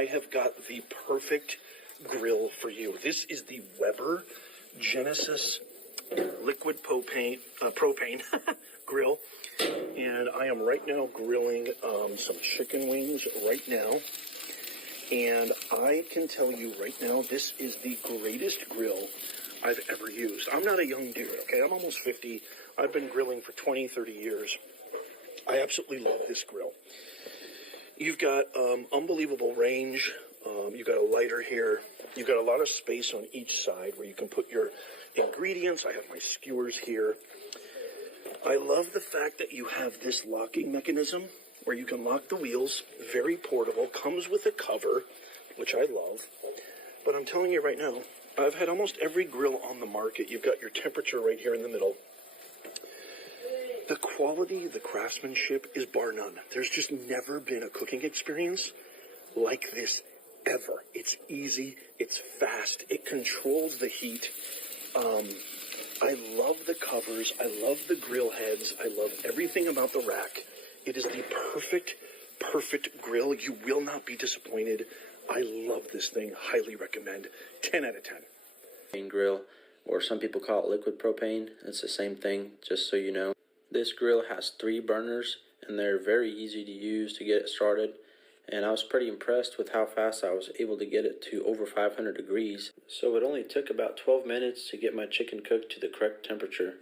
I have got the perfect grill for you. This is the Weber Genesis liquid propane grill, and I am right now grilling some chicken wings right now, and I can tell you right now, this is the greatest grill I've ever used. I'm not a young dude, okay? I'm almost 50. I've been grilling for 20, 30 years. I absolutely love this grill. You've got unbelievable range. You've got a lighter here. You've got a lot of space on each side where you can put your ingredients. I have my skewers here. I love the fact that you have this locking mechanism where you can lock the wheels. Very portable. Comes with a cover, which I love. But I'm telling you right now, I've had almost every grill on the market. You've got your temperature right here in the middle. The quality, the craftsmanship is bar none. There's just never been a cooking experience like this ever. It's easy, it's fast, it controls the heat. I love the covers, I love the grill heads, I love everything about the rack. It is the perfect grill. You will not be disappointed. I love this thing, highly recommend. 10 out of 10. Grill, or some people call it liquid propane. It's the same thing, just so you know. This grill has 3 burners, and they're very easy to use to get it started. And I was pretty impressed with how fast I was able to get it to over 500 degrees. So it only took about 12 minutes to get my chicken cooked to the correct temperature.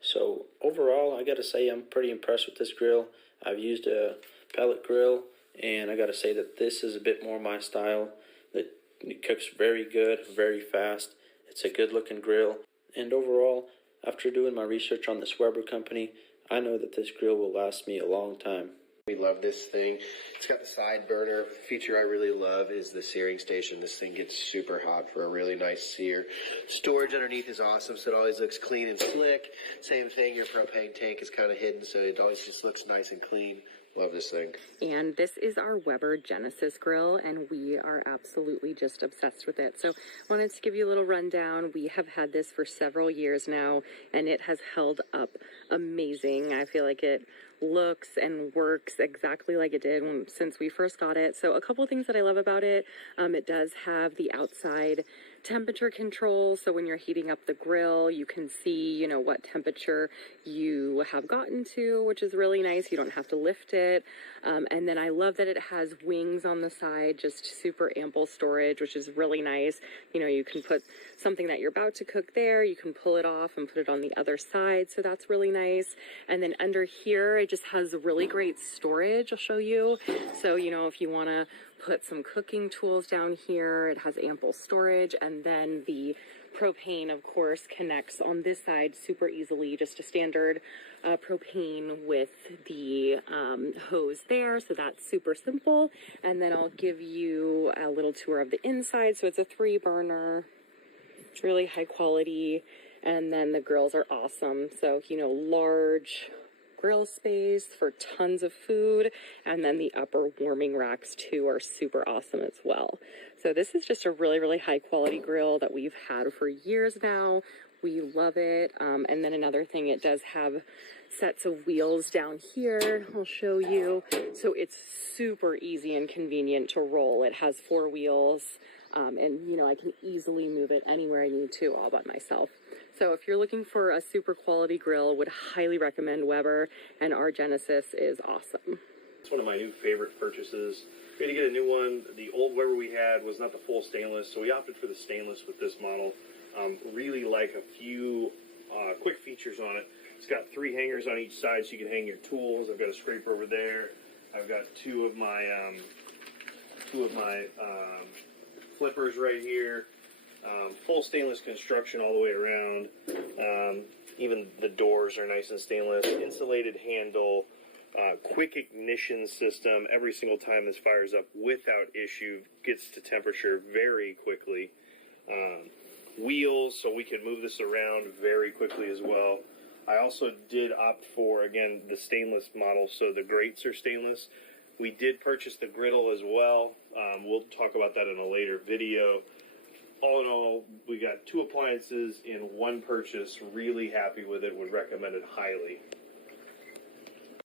So overall, I gotta say I'm pretty impressed with this grill. I've used a pellet grill, and I gotta say that this is a bit more my style. It cooks very good, very fast. It's a good looking grill. And overall, after doing my research on this Weber company, I know that this grill will last me a long time. We love this thing. It's got the side burner. Feature I really love is the searing station. This thing gets super hot for a really nice sear. Storage underneath is awesome, so it always looks clean and slick. Same thing, your propane tank is kind of hidden, so it always just looks nice and clean. Love this thing. And this is our Weber Genesis grill, and we are absolutely just obsessed with it. So wanted to give you a little rundown. We have had this for several years now, and it has held up amazing. I feel like it looks and works exactly like it did since we first got it. So a couple of things that I love about it. It does have the outside temperature control, so when you're heating up the grill, you can see, you know, what temperature you have gotten to, which is really nice. You don't have to lift it. And then I love that it has wings on the side, just super ample storage, which is really nice. You know, you can put something that you're about to cook there, you can pull it off and put it on the other side, so that's really nice. And then under here, it just has really great storage. I'll show you. So, you know, if you want to put some cooking tools down here, it has ample storage. And then the propane, of course, connects on this side super easily, just a standard propane with the hose there, so that's super simple. And then I'll give you a little tour of the inside. So it's a 3-burner, it's really high quality, and then the grills are awesome. So, you know, large grill space for tons of food, and then the upper warming racks too are super awesome as well. So this is just a really high quality grill that we've had for years now. We love it. And then another thing, it does have sets of wheels down here. I'll show you. So it's super easy and convenient to roll. It has 4 wheels. And, you know, I can easily move it anywhere I need to all by myself. So if you're looking for a super quality grill, would highly recommend Weber, and our Genesis is awesome. It's one of my new favorite purchases. We had to get a new one. The old Weber we had was not the full stainless, so we opted for the stainless with this model. Really like a few quick features on it. It's got 3 hangers on each side so you can hang your tools. I've got a scraper over there. I've got two of my flippers right here. Full stainless construction all the way around. Even the doors are nice and stainless. Insulated handle. Quick ignition system. Every single time this fires up without issue, gets to temperature very quickly. Wheels, so we can move this around very quickly as well. I also did opt for, again, the stainless model, so the grates are stainless. We did purchase the griddle as well. We'll talk about that in a later video. All in all, we got 2 appliances in one purchase. Really happy with it. Would recommend it highly.